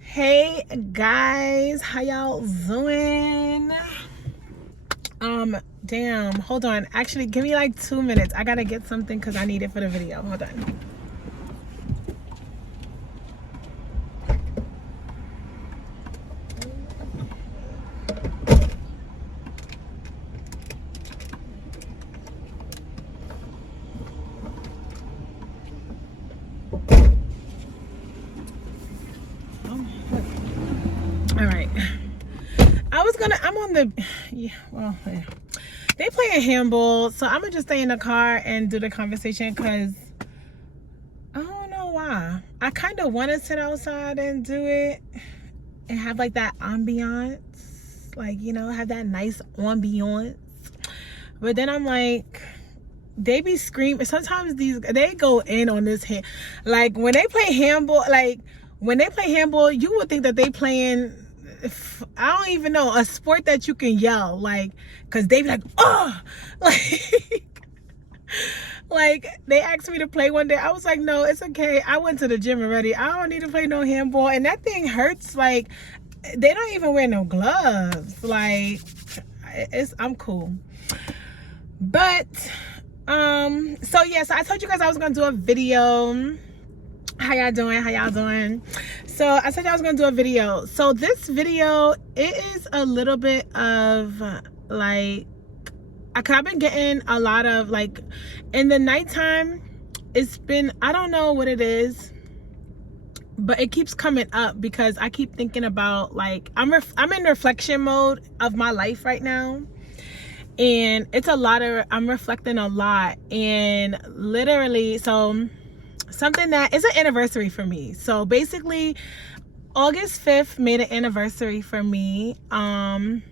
Hey guys, how y'all doing? Damn, hold on. Actually, give me like 2 minutes. I gotta get something because I need it for the video. Hold on. All right. I'm on the, yeah, well, yeah. They playing handball, so I'm gonna just stay in the car and do the conversation because I don't know why. I kind of want to sit outside and do it and have like that ambiance, like, you know, have that nice ambiance. But then I'm like, they be screaming. Sometimes they go in on this hand. Like when they play handball, you would think that they playing, I don't even know, a sport that you can yell, like, cause they be like, oh, like they asked me to play one day. I was like, no, it's okay. I went to the gym already. I don't need to play no handball. And that thing hurts. Like they don't even wear no gloves. Like I'm cool. But so yes, I told you guys I was gonna do a video. How y'all doing? So I said I was gonna do a video. So this video, it is a little bit of like, I've been getting a lot of like in the nighttime. It's been, I don't know what it is, but it keeps coming up because I keep thinking about like I'm in reflection mode of my life right now. And it's a lot of, I'm reflecting a lot, and literally, so something that is an anniversary for me. So basically August 5th made an anniversary for me. And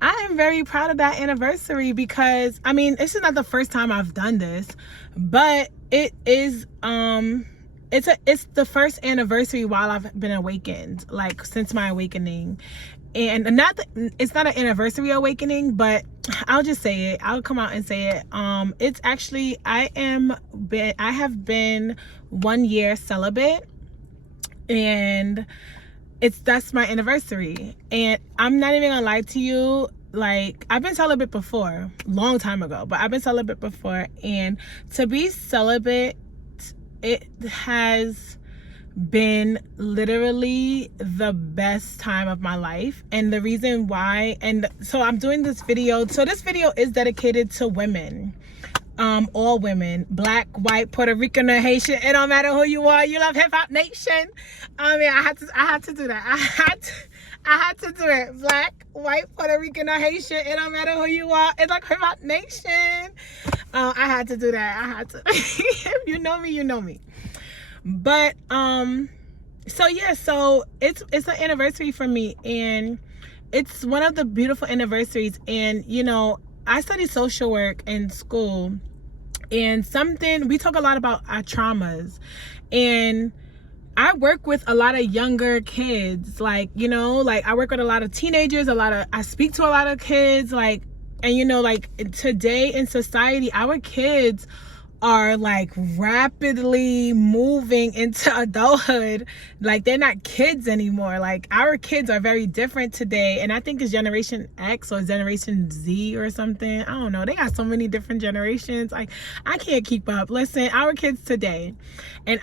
I am very proud of that anniversary because, I mean, this is not the first time I've done this, but it is, it's the first anniversary while I've been awakened, like since my awakening. And it's not an anniversary awakening, but I'll just say it. I'll come out and say it. It's actually, I have been 1 year celibate, and that's my anniversary. And I'm not even gonna lie to you, like I've been celibate before, long time ago, but I've been celibate before, and to be celibate, it has been literally the best time of my life. And the reason why, and so I'm doing this video, so this video is dedicated to women, all women, black, white, Puerto Rican, or Haitian. It don't matter who you are, you love Hip Hop Nation. I mean, I had to do that. I had to do it. Black, white, Puerto Rican, or Haitian. It don't matter who you are. It's like Hip Hop Nation. I had to do that. I had to. If you know me, you know me. But so yeah, so it's an anniversary for me, and it's one of the beautiful anniversaries. And you know, I study social work in school, and we talk a lot about our traumas, and I work with a lot of younger kids, like, you know, like I work with a lot of teenagers, I speak to a lot of kids, like, and you know, like today in society, our kids are like rapidly moving into adulthood. Like they're not kids anymore. Like our kids are very different today, and I think it's Generation X or Generation Z or something. I don't know, they got so many different generations, like I can't keep up. Listen, our kids today, and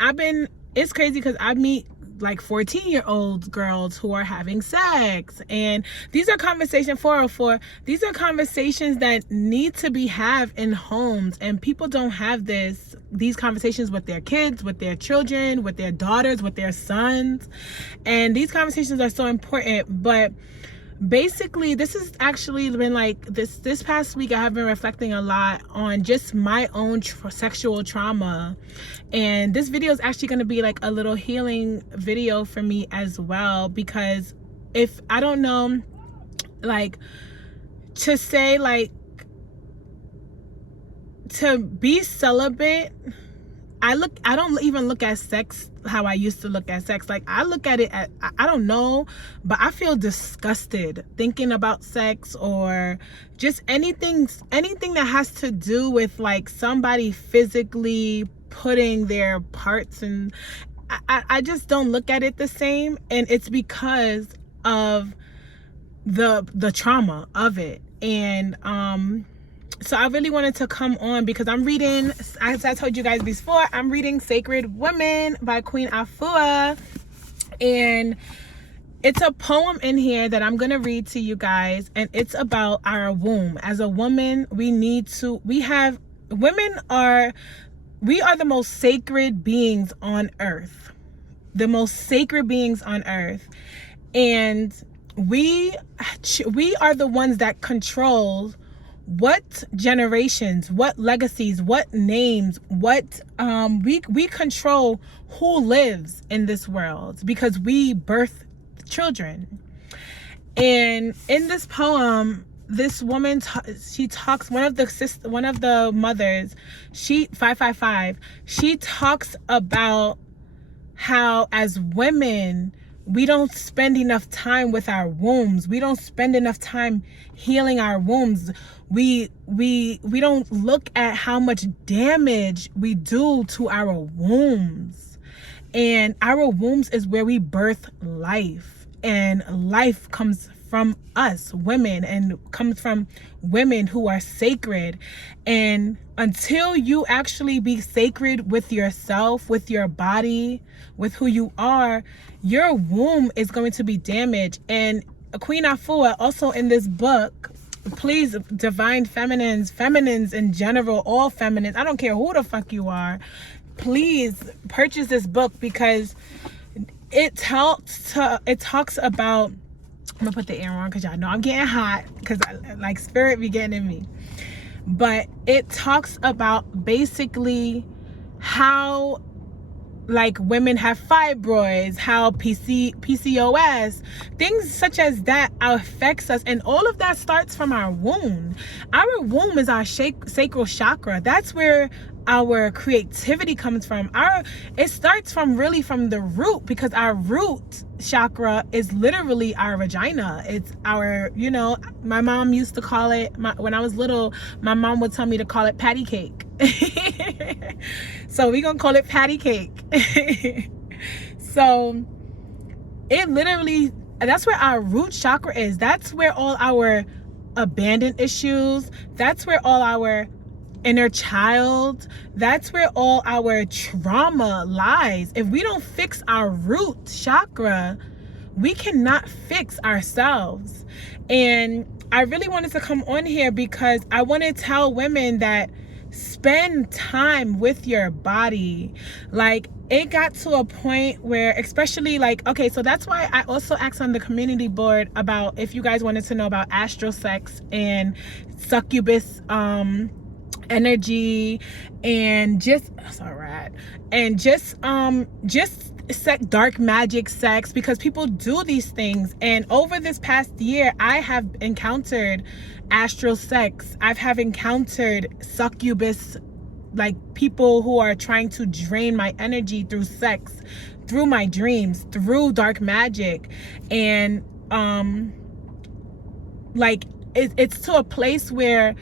it's crazy because I meet like 14-year-old girls who are having sex, and these are conversations, 404, these are conversations that need to be had in homes, and people don't have these conversations with their kids, with their children, with their daughters, with their sons. And these conversations are so important. But basically, this has actually been like this past week, I have been reflecting a lot on just my own sexual trauma, and this video is actually going to be like a little healing video for me as well, because if I don't know, like, to say, like, to be celibate, I don't even look at sex how I used to look at sex. Like I look at it I don't know, but I feel disgusted thinking about sex, or just anything that has to do with like somebody physically putting their parts in. I just don't look at it the same, and it's because of the trauma of it. And so I really wanted to come on because I'm reading, as I told you guys before, I'm reading Sacred Women by Queen Afua, and it's a poem in here that I'm gonna read to you guys, and it's about our womb. As a woman, we are the most sacred beings on earth, the most sacred beings on earth, and we are the ones that control what generations, what legacies, what names, what we control who lives in this world, because we birth children. And in this poem, this woman she talks, one of the mothers, she 555, she talks about how as women we don't spend enough time with our wombs. We don't spend enough time healing our wombs. We don't look at how much damage we do to our wombs. And our wombs is where we birth life. And life comes from us, women, and comes from women who are sacred. And until you actually be sacred with yourself, with your body, with who you are, your womb is going to be damaged. And Queen Afua also in this book, please, divine feminines in general, all feminines, I don't care who the fuck you are, please purchase this book, because it talks about, I'm gonna put the air on because y'all know I'm getting hot, because like spirit be getting in me. But it talks about basically how like women have fibroids, how PCOS, things such as that affects us. And all of that starts from our womb. Our womb is our sacral chakra. That's where our creativity comes from. It starts from the root, because our root chakra is literally our vagina. It's our, my mom used to call it, when I was little, my mom would tell me to call it patty cake. So we're gonna call it patty cake. So it literally, that's where our root chakra is. That's where all our abandoned issues, that's where all our inner child, that's where all our trauma lies. If we don't fix our root chakra, we cannot fix ourselves. And I really wanted to come on here because I want to tell women that spend time with your body. Like, it got to a point where, especially like, okay, so that's why I also asked on the community board about if you guys wanted to know about astral sex and succubus energy, and just dark magic sex, because people do these things. And over this past year, I have encountered astral sex. I have encountered succubus, like people who are trying to drain my energy through sex, through my dreams, through dark magic. And like it's to a place where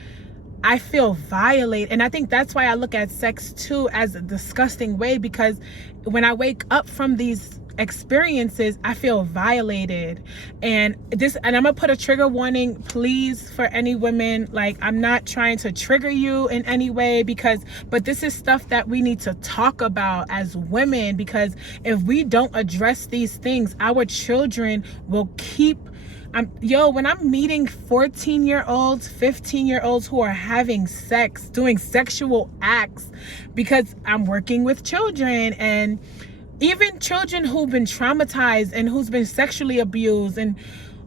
I feel violated. And I think that's why I look at sex too as a disgusting way, because when I wake up from these experiences, I feel violated. And I'm gonna put a trigger warning, please, for any women. Like, I'm not trying to trigger you in any way, but this is stuff that we need to talk about as women, because if we don't address these things, our children will keep when I'm meeting 14-year-olds, 15-year-olds who are having sex, doing sexual acts, because I'm working with children, and even children who've been traumatized and who's been sexually abused, and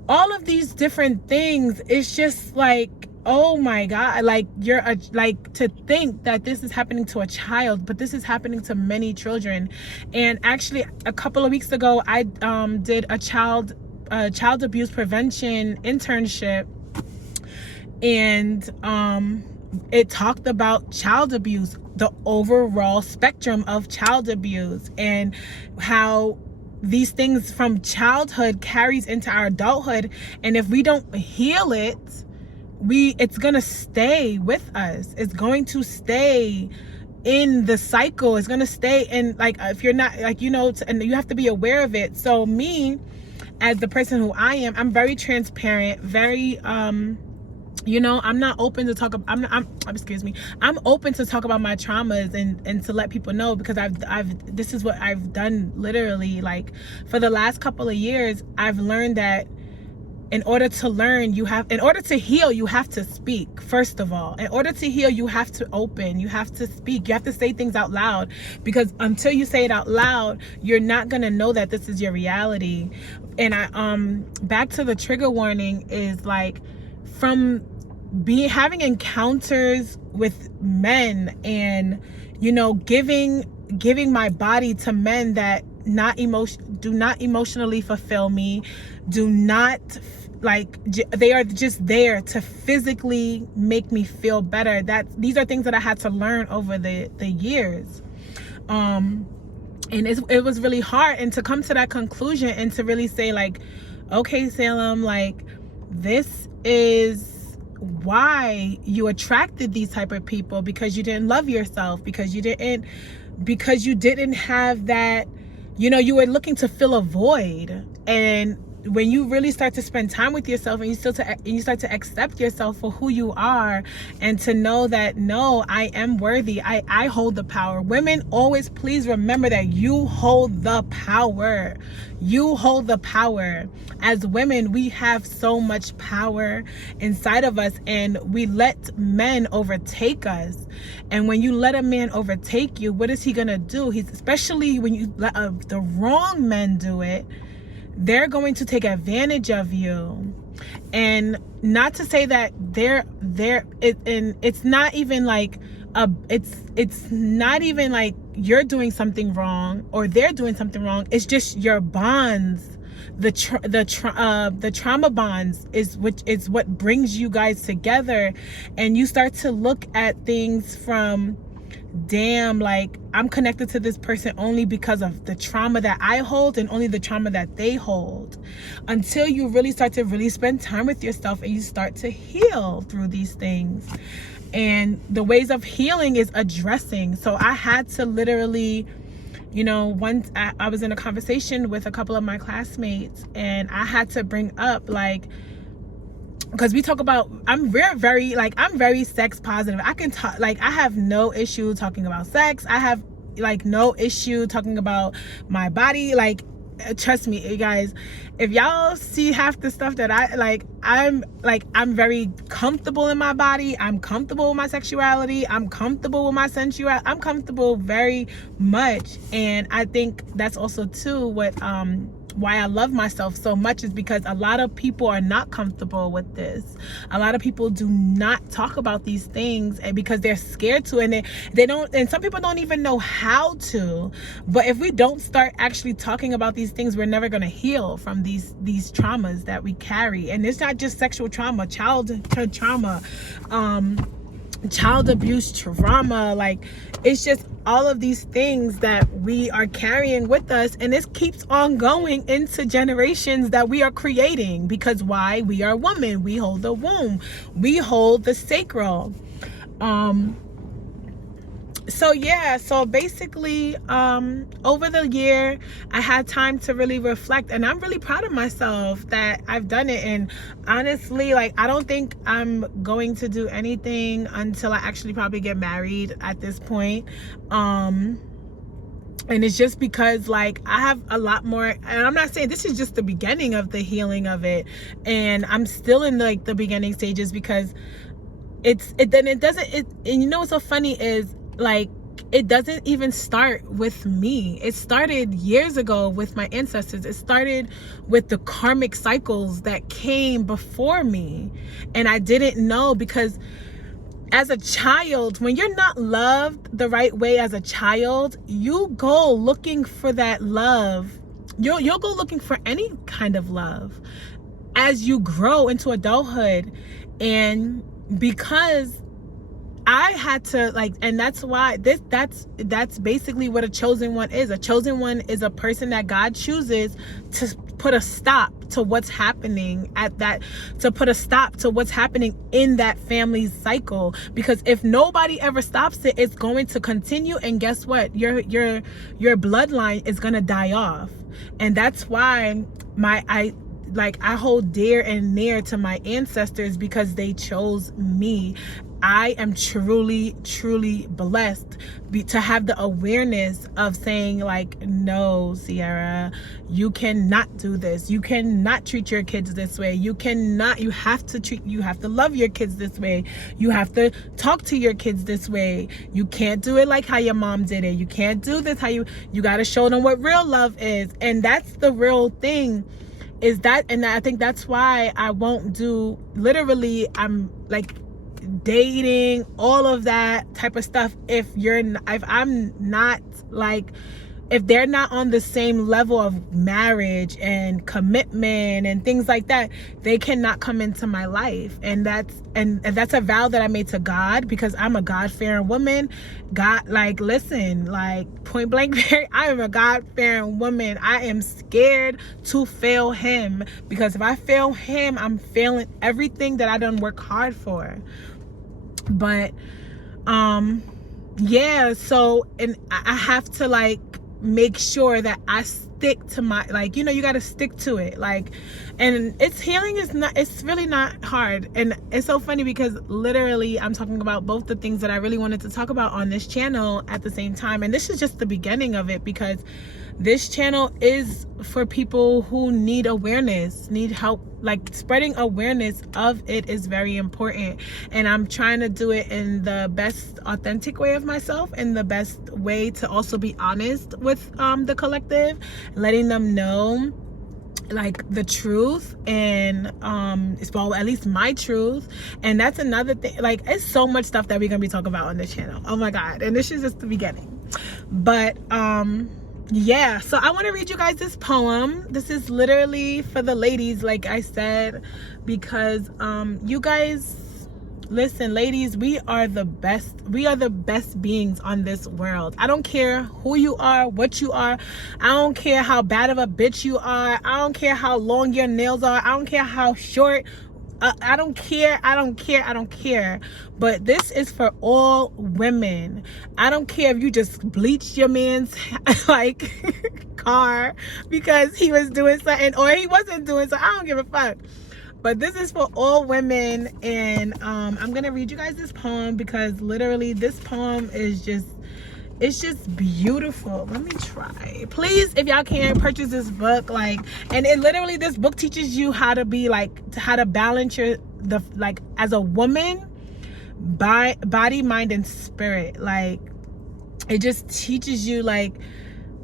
all of these different things, it's just like, oh my God, like to think that this is happening to a child, but this is happening to many children. And actually, a couple of weeks ago, I did a child abuse prevention internship, and it talked about child abuse, the overall spectrum of child abuse, and how these things from childhood carries into our adulthood. And if we don't heal it, it's gonna stay with us. It's going to stay in the cycle. It's gonna stay in, like, if you're not, like, and you have to be aware of it. So me, as the person who I am, I'm very transparent, very I'm not open to talk about, I'm open to talk about my traumas and to let people know, because this is what I've done literally. Like, for the last couple of years, I've learned that in order to heal, you have to speak. First of all, in order to heal, you have to open, you have to speak, you have to say things out loud, because until you say it out loud, you're not gonna know that this is your reality. And back to the trigger warning, is like, from having encounters with men, and giving my body to men that do not emotionally fulfill me, do not, like, they are just there to physically make me feel better. These are things that I had to learn over the years. And it was really hard, and to come to that conclusion and to really say, like, okay, Salem, like, this is why you attracted these type of people, because you didn't love yourself, because you didn't have that, you were looking to fill a void. And when you really start to spend time with yourself, and you start to accept yourself for who you are, and to know that, no, I am worthy, I hold the power. Women, always please remember that you hold the power. You hold the power. As women, we have so much power inside of us, and we let men overtake us. And when you let a man overtake you, what is he gonna do? Especially when you let the wrong men do it, they're going to take advantage of you. And not to say that it's not even like it's not even like you're doing something wrong or they're doing something wrong. It's just your bonds, the trauma bonds is what brings you guys together. And you start to look at things from, damn, like, I'm connected to this person only because of the trauma that I hold, and only the trauma that they hold, until you really start to spend time with yourself, and you start to heal through these things. And the ways of healing is addressing. So I had to literally, once I was in a conversation with a couple of my classmates, and I had to bring up, like, because we talk about, I'm very sex positive. I can talk, like, I have no issue talking about sex. I have, like, no issue talking about my body. Like, trust me, you guys, if y'all see half the stuff that I'm very comfortable in my body. I'm comfortable with my sexuality. I'm comfortable with my sensuality. I'm comfortable very much. And I think that's also too what why I love myself so much, is because a lot of people are not comfortable with this. A lot of people do not talk about these things, and because they're scared to, and they don't, and some people don't even know how to. But if we don't start actually talking about these things, we're never going to heal from these traumas that we carry. And it's not just sexual trauma, childhood trauma, child abuse trauma, like, it's just all of these things that we are carrying with us, and this keeps on going into generations that we are creating. Because why? We are women, we hold the womb, we hold the sacral. So basically, over the year, I had time to really reflect, and I'm really proud of myself that I've done it. And honestly, like, I don't think I'm going to do anything until I actually probably get married at this point. And it's just because, like, I have a lot more, and I'm not saying this is just the beginning of the healing of it, and I'm still in, like, the beginning stages, because and you know what's so funny is, like, it doesn't even start with me. It started years ago with my ancestors. It started with the karmic cycles that came before me, and I didn't know, because as a child, when you're not loved the right way as a child, you go looking for that love. You'll go looking for any kind of love as you grow into adulthood. And because I had to, like, and that's why that's basically what a chosen one is. A chosen one is a person that God chooses to put a stop to what's happening to put a stop to what's happening in that family's cycle. Because if nobody ever stops it, it's going to continue, and guess what, your bloodline is going to die off. And that's why I hold dear and near to my ancestors, because they chose me. I am truly, truly blessed to have the awareness of saying, like, no, Sierra, you cannot do this. You cannot treat your kids this way. You have to love your kids this way. You have to talk to your kids this way. You can't do it like how your mom did it. You can't do this how you got to show them what real love is. And that's the real thing. And I think that's why I won't do, literally, I'm like, dating, all of that type of stuff, if I'm not, like, if they're not on the same level of marriage and commitment and things like that, they cannot come into my life. And that's a vow that I made to God, because I'm a God-fearing woman. God, like, listen, like, point blank, I am a God-fearing woman. I am scared to fail him, because if I fail him, I'm failing everything that I done work hard for. But yeah, so, and I have to, like, make sure that I stick to my, like, you got to stick to it, like, and it's really not hard. And it's so funny, because literally I'm talking about both the things that I really wanted to talk about on this channel at the same time. And this is just the beginning of it, because this channel is for people who need awareness, need help. Like, spreading awareness of it is very important, and I'm trying to do it in the best authentic way of myself, and the best way to also be honest with the collective, letting them know, like, the truth, and well, at least my truth. And that's another thing, like, it's so much stuff that we're gonna be talking about on this channel. Oh my god. And this is just the beginning. But yeah, so I want to read you guys this poem. This is literally for the ladies, like I said, because you guys, listen, ladies, we are the best beings on this world. I don't care who you are, what you are. I don't care how bad of a bitch you are. I don't care how long your nails are. I don't care how short. I don't care. But this is for all women. I don't care if you just bleached your man's like car because he was doing something, or he wasn't doing something. I don't give a fuck. But this is for all women. And I'm gonna read you guys this poem, because literally this poem is just, it's just beautiful. Let me try. Please, if y'all can, purchase this book. Like, and it literally, this book teaches you how to be, like, how to balance like, as a woman, body, mind, and spirit. Like, it just teaches you, like,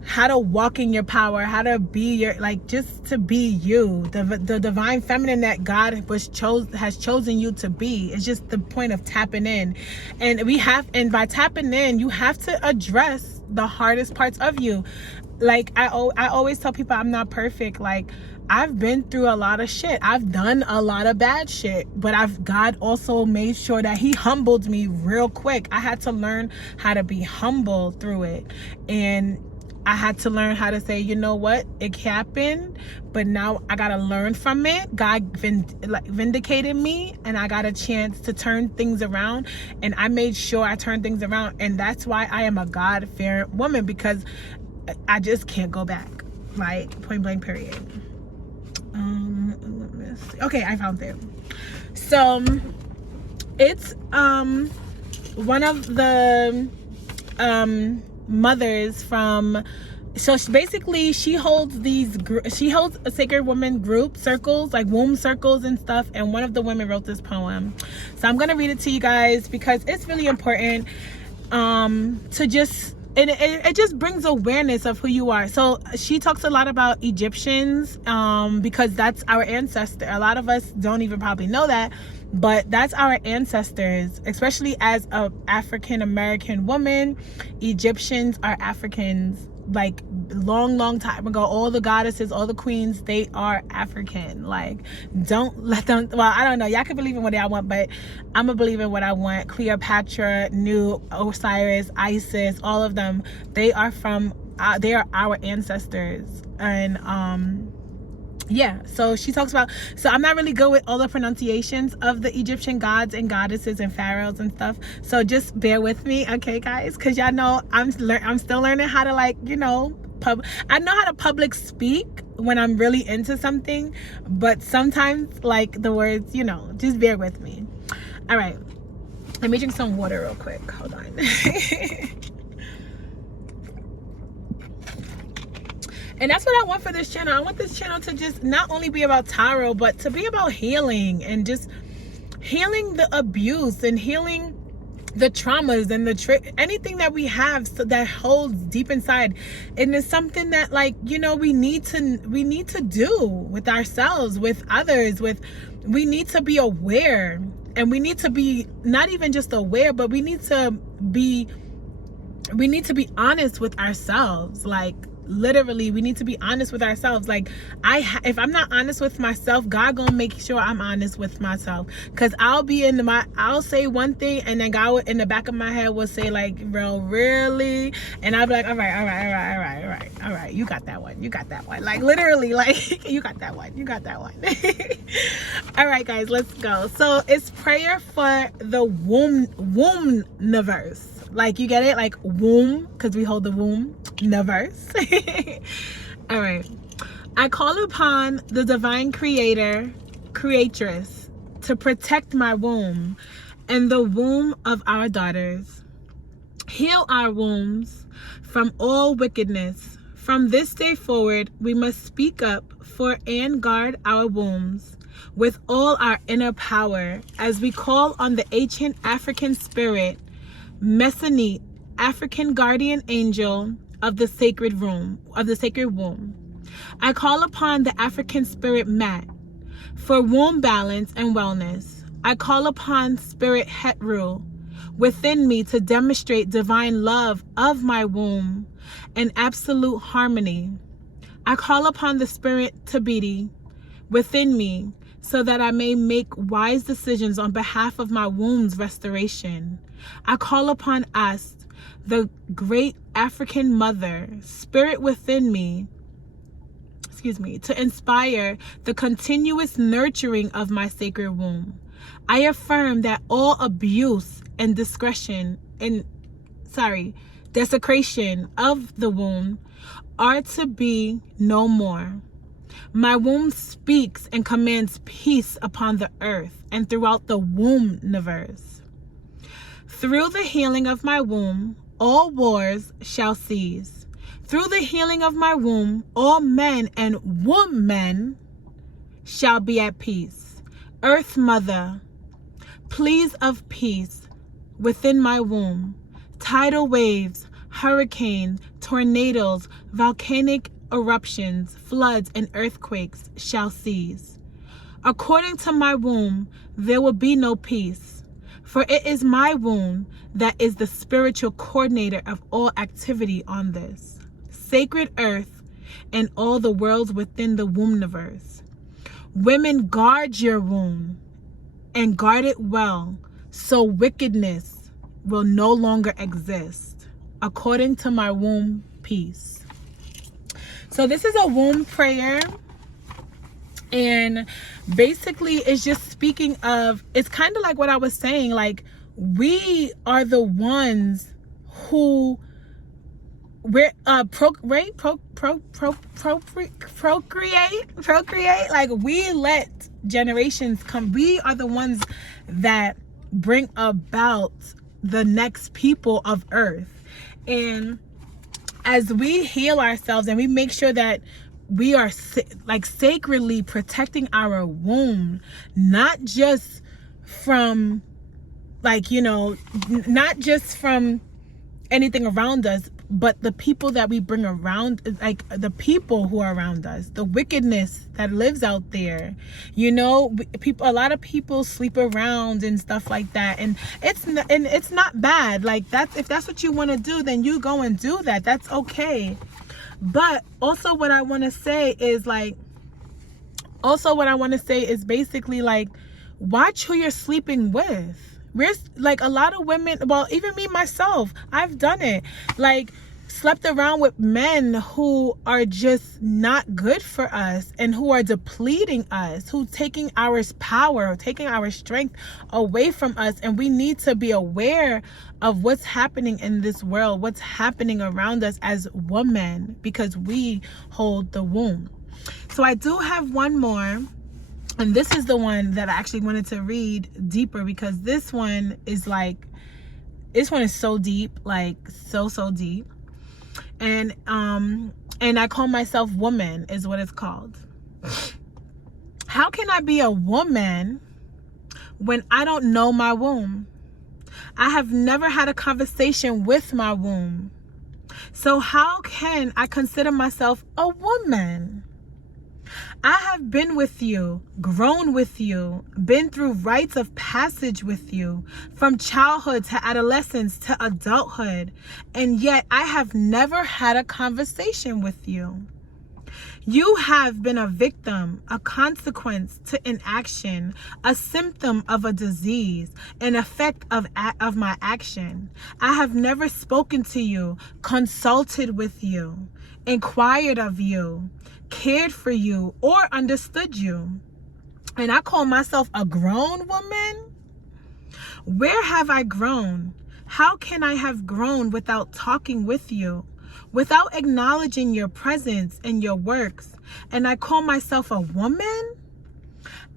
how to walk in your power, how to be your, like, just to be you, the divine feminine that God has chosen you to be. It's just the point of tapping in. And by tapping in, you have to address the hardest parts of you. Like, I always tell people, I'm not perfect. Like, I've been through a lot of shit. I've done a lot of bad shit, but God also made sure that he humbled me real quick. I had to learn how to be humble through it. And I had to learn how to say, you know what, it happened, but now I gotta learn from it. God vindicated me, and I got a chance to turn things around, and I made sure I turned things around. And that's why I am a God-fearing woman, because I just can't go back, like, point blank, period. Okay, I found it. So it's one of the mothers from, so basically she holds a sacred woman group circles, like womb circles and stuff, and one of the women wrote this poem. So I'm gonna read it to you guys, because it's really important to just, and it just brings awareness of who you are. So she talks a lot about Egyptians, because that's our ancestor. A lot of us don't even probably know that, but that's our ancestors. Especially as a African American woman, Egyptians are Africans, like, long time ago. All the goddesses, all the queens, they are African. Like, don't let them, well, I don't know, y'all can believe in what y'all want, but I'm gonna believe in what I want. Cleopatra, Osiris, Isis, all of them, they are our ancestors. And yeah, so she talks about, so I'm not really good with all the pronunciations of the Egyptian gods and goddesses and pharaohs and stuff, so just bear with me, okay guys, because y'all know I'm still learning how to, like, you know, I know how to public speak when I'm really into something, but sometimes, like, the words, you know, just bear with me. All right, let me drink some water real quick, hold on. And that's what I want for this channel. I want this channel to just not only be about tarot, but to be about healing, and just healing the abuse and healing the traumas and the anything that we have, so that holds deep inside. And it's something that, like, you know, we need to do with ourselves, with others, we need to be aware, and we need to be not even just aware, but we need to be honest with ourselves. Like, literally, we need to be honest with ourselves. Like, if I'm not honest with myself, God gonna make sure I'm honest with myself, because I'll say one thing, and then God in the back of my head will say, like, bro, really? And I'll be like, all right, you got that one, like, literally, like, you got that one. All right guys, let's go. So it's prayer for the womb-niverse. Like, you get it? Like, womb, because we hold the womb-niverse. All right. I call upon the divine creatress to protect my womb and the womb of our daughters. Heal our wombs from all wickedness. From this day forward, we must speak up for and guard our wombs with all our inner power, as we call on the ancient African spirit, Mesenit, African guardian angel of the sacred womb. I call upon the African spirit Mat for womb balance and wellness. I call upon spirit Hetru within me to demonstrate divine love of my womb and absolute harmony. I call upon the spirit Tabidi within me so that I may make wise decisions on behalf of my womb's restoration. I call upon us, the great African mother, spirit within me, to inspire the continuous nurturing of my sacred womb. I affirm that all abuse and desecration of the womb are to be no more. My womb speaks and commands peace upon the earth and throughout the womb-niverse. Through the healing of my womb, all wars shall cease. Through the healing of my womb, all men and women shall be at peace. Earth Mother, pleas of peace within my womb. Tidal waves, hurricanes, tornadoes, volcanic eruptions, floods, and earthquakes shall cease. According to my womb, there will be no peace. For it is my womb that is the spiritual coordinator of all activity on this sacred earth and all the worlds within the womb-niverse. Women, guard your womb and guard it well, so wickedness will no longer exist. According to my womb, peace. So this is a womb prayer. And basically it's just speaking of, it's kind of like what I was saying, like, we are the ones who procreate, like, we let generations come. We are the ones that bring about the next people of earth. And as we heal ourselves and we make sure that we are like sacredly protecting our womb, not just from, like, you know, not just from anything around us, but the people that we bring around, like the people who are around us, the wickedness that lives out there. You know, a lot of people sleep around and stuff like that, and it's not bad. Like, if that's what you want to do, then you go and do that. That's okay. But also what I want to say is basically, like, watch who you're sleeping with. Like, a lot of women, well, even me myself, I've done it. Like, slept around with men who are just not good for us and who are depleting us, who taking our power, taking our strength away from us. And we need to be aware of what's happening in this world, what's happening around us as women, because we hold the womb. So I do have one more, and this is the one that I actually wanted to read deeper, because this one is so deep, like so deep. And I call myself woman, is what it's called. How can I be a woman when I don't know my womb? I have never had a conversation with my womb. So how can I consider myself a woman? I have been with you, grown with you, been through rites of passage with you, from childhood to adolescence to adulthood, and yet I have never had a conversation with you. You have been a victim, a consequence to inaction, a symptom of a disease, an effect of my action. I have never spoken to you, consulted with you, inquired of you, cared for you, or understood you. And I call myself a grown woman? Where have I grown? How can I have grown without talking with you, without acknowledging your presence and your works? And I call myself a woman?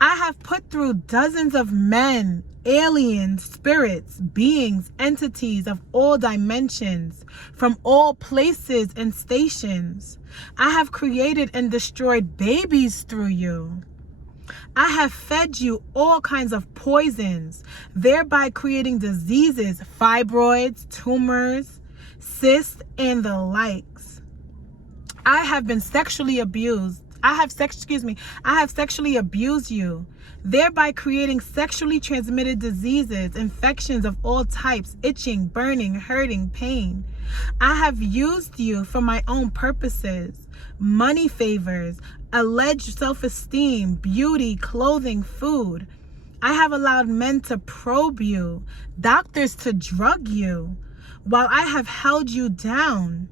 I have put through dozens of men, aliens, spirits, beings, entities of all dimensions, from all places and stations. I have created and destroyed babies through you. I have fed you all kinds of poisons, thereby creating diseases, fibroids, tumors, cysts, and the likes. I have been sexually abused. I have sexually abused you, thereby creating sexually transmitted diseases, infections of all types, itching, burning, hurting, pain. I have used you for my own purposes, money favors, alleged self-esteem, beauty, clothing, food. I have allowed men to probe you, doctors to drug you, while I have held you down.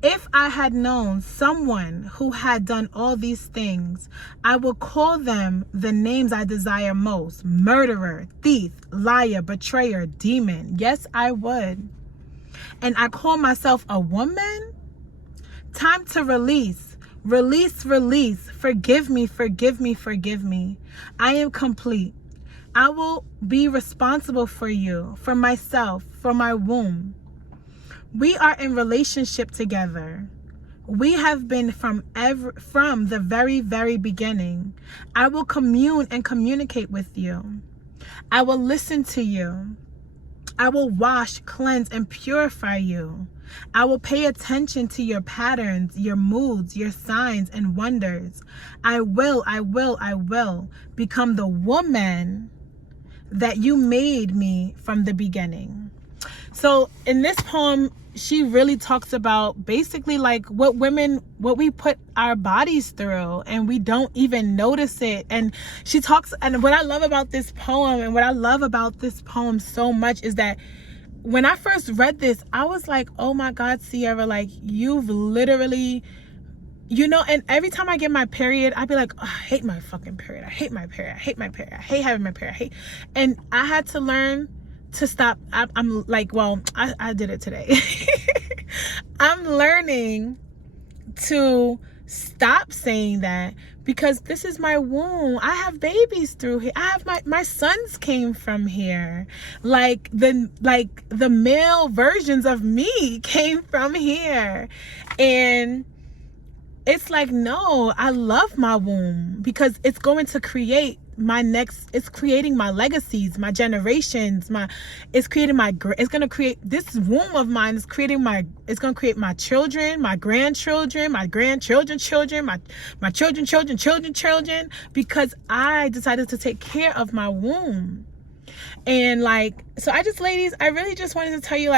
If I had known someone who had done all these things, I would call them the names I desire most: murderer, thief, liar, betrayer, demon. Yes, I would. And I call myself a woman? Time to release. Release, release. Forgive me, forgive me, forgive me. I am complete. I will be responsible for you, for myself, for my womb. We are in relationship together. We have been from the very, very beginning. I will commune and communicate with you. I will listen to you. I will wash, cleanse, and purify you. I will pay attention to your patterns, your moods, your signs and wonders. I will become the woman that you made me from the beginning. So in this poem, she really talks about basically like what we put our bodies through, and we don't even notice it. And she talks, and what I love about this poem so much is that when I first read this, I was like, oh my God, Ciara, like you've literally, and every time I get my period, I'd be like, oh, I hate my fucking period. I hate my period. I hate my period. I hate having my period. And I had to learn to stop. I'm like, well, I did it today. I'm learning to stop saying that, because this is my womb. I have babies through here. I have my sons came from here. Like the male versions of me came from here. And it's like, no, I love my womb, because it's going to create it's creating my legacies, my generations, it's going to create, this womb of mine is it's going to create my children, my grandchildren, my grandchildren's children, my children, because I decided to take care of my womb. And so ladies, I really just wanted to tell you,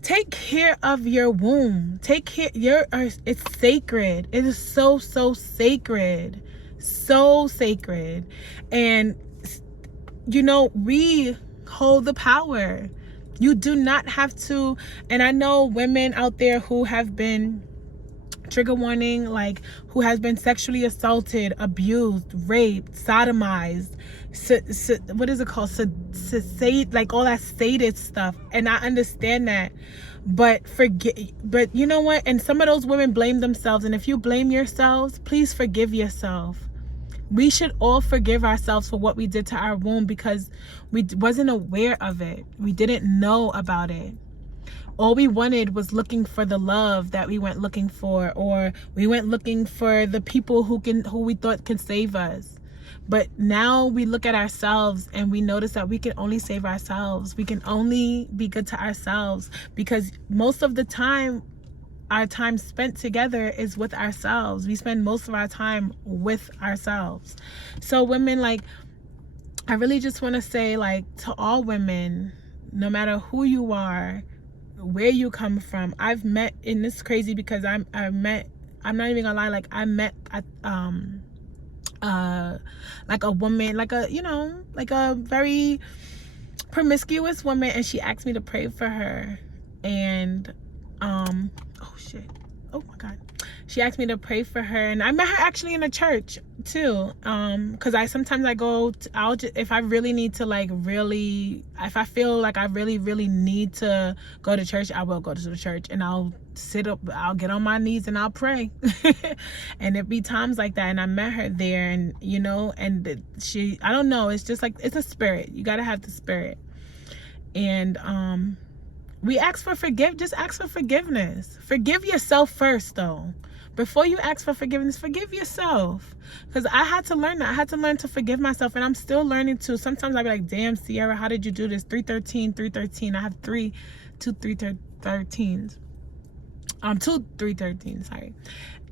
take care of your womb. Take care. It's sacred. It is so sacred. So sacred. And we hold the power. You do not have to. And I know women out there who have been, trigger warning, like, who has been sexually assaulted, abused, raped, sodomized, what is it called, like all that sadist stuff. And I understand that, but you know what, and some of those women blame themselves. And if you blame yourselves, please forgive yourself. We should all forgive ourselves for what we did to our womb, because we wasn't aware of it. We didn't know about it. All we wanted was looking for the love that we went looking for, or we went looking for the people who we thought can save us. But now we look at ourselves and we notice that we can only save ourselves. We can only be good to ourselves, because most of the time, our time spent together is with ourselves. We spend most of our time with ourselves. So women, like, I really just want to say, like, to all women, no matter who you are, where you come from, I've met, and it's crazy because I'm not even gonna lie, like, I met like a woman, like a, you know, like a very promiscuous woman, and she asked me to pray for her. And oh shit, oh my god, she asked me to pray for her. And I met her actually in a church too, because if I really need to, like, if I feel like I really need to go to church, I will go to the church, and I'll get on my knees and I'll pray. And it be times like that. And I met her there, and you know, and I don't know, it's just like, it's a spirit. You got to have the spirit. And we ask for just ask for forgiveness. Forgive yourself first, though. Before you ask for forgiveness, forgive yourself. Because I had to learn that. I had to learn to forgive myself, and I'm still learning to. Sometimes I'll be like, damn, Sierra, how did you do this? 313. I have two 313s. 2 313, sorry.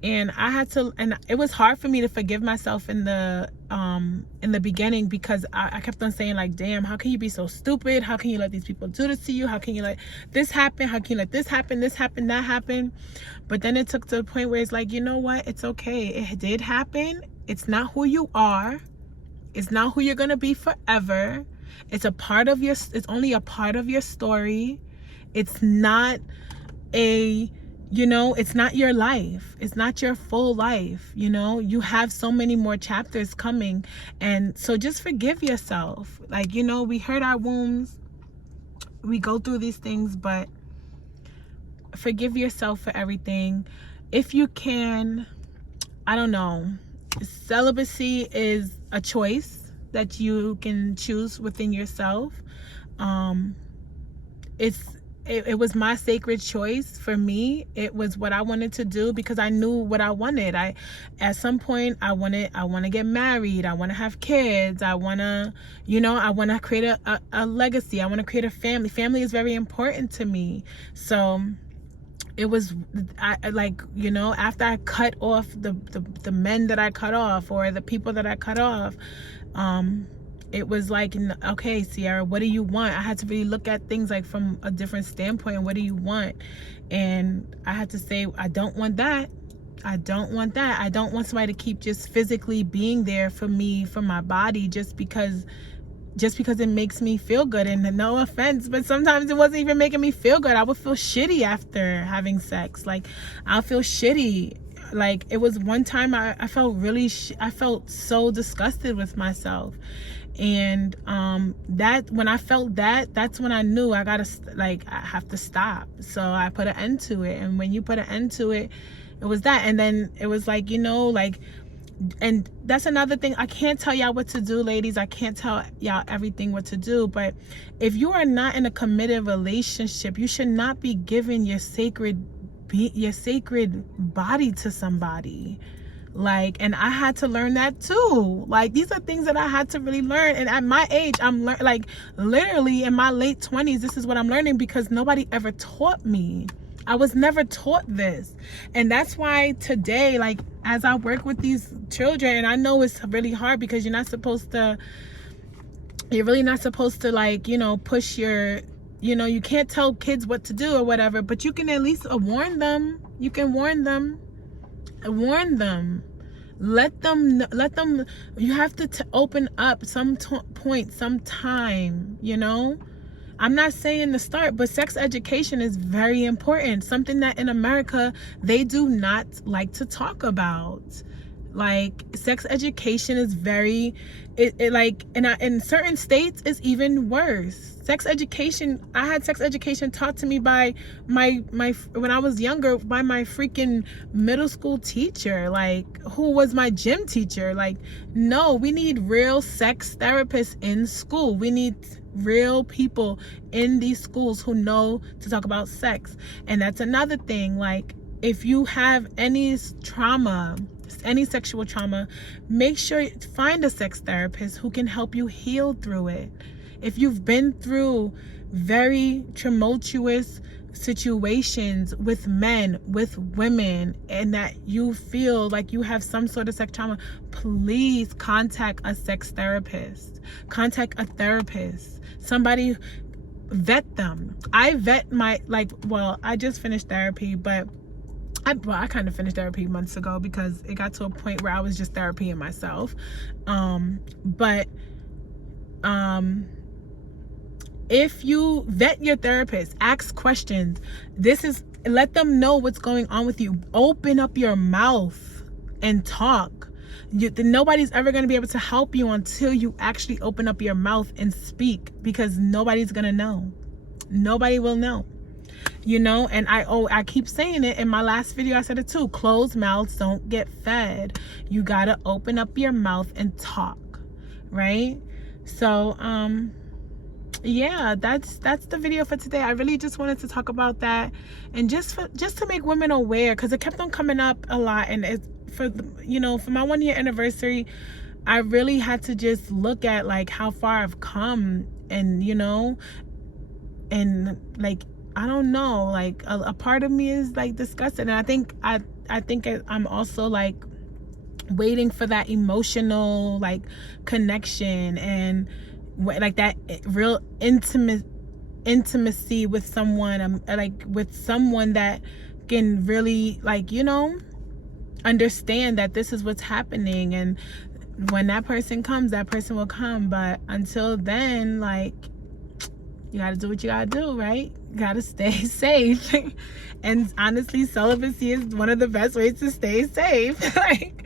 And I had to, and it was hard for me to forgive myself in the beginning, because I kept on saying, like, damn, how can you be so stupid? How can you let these people do this to you? How can you let this happen? How can you let this happen, that happen? But then it took to the point where it's like, you know what? It's okay. It did happen. It's not who you are. It's not who you're going to be forever. It's only a part of your story. It's not it's not your life. It's not your full life. You have so many more chapters coming. And so just forgive yourself. Like, we hurt our wombs. We go through these things, but forgive yourself for everything. If you can, I don't know. Celibacy is a choice that you can choose within yourself. It was my sacred choice. For me, it was what I wanted to do, because I knew what I wanted. At some point, I want to get married. I want to have kids. I want to create a legacy. I want to create a family. Family is very important to me. So it was, after I cut off the men that I cut off, or the people that I cut off, it was like, okay, Sierra, what do you want? I had to really look at things like from a different standpoint. What do you want? And I had to say, I don't want that. I don't want that. I don't want somebody to keep just physically being there for me, for my body, just because it makes me feel good. And no offense, but sometimes it wasn't even making me feel good. I would feel shitty after having sex. Like, I'll feel shitty. Like, it was one time I felt I felt so disgusted with myself. And that when I felt that's when I knew I have to stop. So I put an end to it. And when you put an end to it, it was that. And then it was like, and that's another thing. I can't tell y'all what to do, ladies. I can't tell y'all everything what to do. But if you are not in a committed relationship, you should not be giving your sacred body to somebody. Like, and I had to learn that too. Like, these are things that I had to really learn. And at my age, I'm like, literally in my late 20s, this is what I'm learning, because nobody ever taught me. I was never taught this. And that's why today, like, as I work with these children, and I know it's really hard, because you're really not supposed to like, push you can't tell kids what to do or whatever, but you can at least warn them. You can warn them. Let them, you have to open up some point, some time, I'm not saying to start, but sex education is very important. Something that in America, they do not like to talk about. Like, sex education is very, in certain states, it's even worse. Sex education, I had sex education taught to me by when I was younger, by my freaking middle school teacher, like, who was my gym teacher. Like, no, we need real sex therapists in school. We need real people in these schools who know to talk about sex. And that's another thing. Like, if you have any trauma, any sexual trauma, make sure find a sex therapist who can help you heal through it. If you've been through very tumultuous situations with men, with women, and that you feel like you have some sort of sex trauma, please contact a sex therapist. Contact a therapist. Somebody, vet them. I vet I just finished therapy, but I kind of finished therapy months ago because it got to a point where I was just therapying myself. If you vet your therapist, ask questions. Let them know what's going on with you. Open up your mouth and talk. Nobody's ever going to be able to help you until you actually open up your mouth and speak, because nobody's going to know. Nobody will know. And I keep saying it. In my last video, I said it too. Closed mouths don't get fed. You got to open up your mouth and talk, right? So, yeah, that's the video for today. I really just wanted to talk about that, and just to make women aware, because it kept on coming up a lot. And it's for my 1 year anniversary, I really had to just look at like how far I've come, and and like, I don't know, like a part of me is like disgusted, and I think I'm also like waiting for that emotional like connection, and like that real intimacy with someone, like with someone that can really like understand that this is what's happening. And when that person comes, that person will come. But until then, like, you gotta do what you gotta do, right? You gotta stay safe. And honestly, celibacy is one of the best ways to stay safe. Like,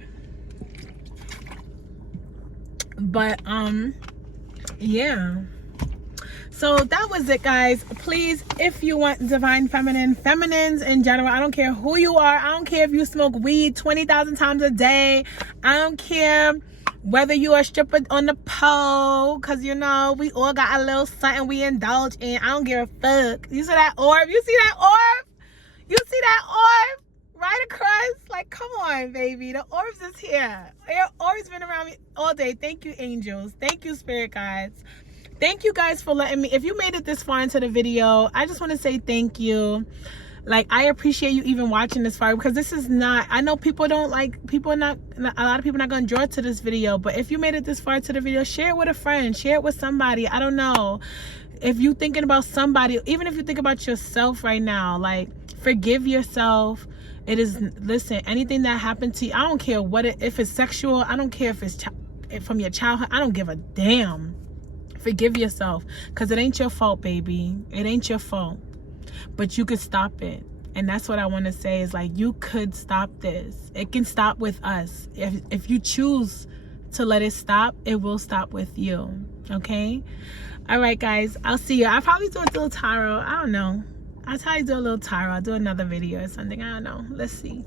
but yeah, so that was it, guys. Please, if you want Divine Feminine, feminines in general, I don't care who you are, I don't care if you smoke weed 20,000 times a day, I don't care whether you are a stripper on the pole, because we all got a little something we indulge in. I don't give a fuck. You see that orb? You see that orb? You see that orb right across? Like, come on, baby. The orbs is here. Your orbs been around me all day. Thank you, angels. Thank you, spirit guides. Thank you guys for letting me, if you made it this far into the video, I just want to say thank you. Like, I appreciate you even watching this far, because this is not, I know a lot of people are not going to draw to this video, but if you made it this far to the video, share it with a friend, share it with somebody. I don't know. If you're thinking about somebody, even if you think about yourself right now, like, forgive yourself. Listen, anything that happened to you, I don't care if it's sexual, I don't care if it's from your childhood, I don't give a damn. Forgive yourself, because it ain't your fault, baby. It ain't your fault. But you could stop it. And that's what I want to say, is like, you could stop this. It can stop with us. If you choose to let it stop, it will stop with you. Okay? All right, guys. I'll see you. I'll probably do a little tarot. I don't know. I'll try to do a little tarot. I'll do another video or something. I don't know. Let's see.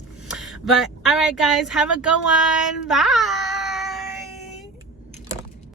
But all right, guys. Have a good one. Bye.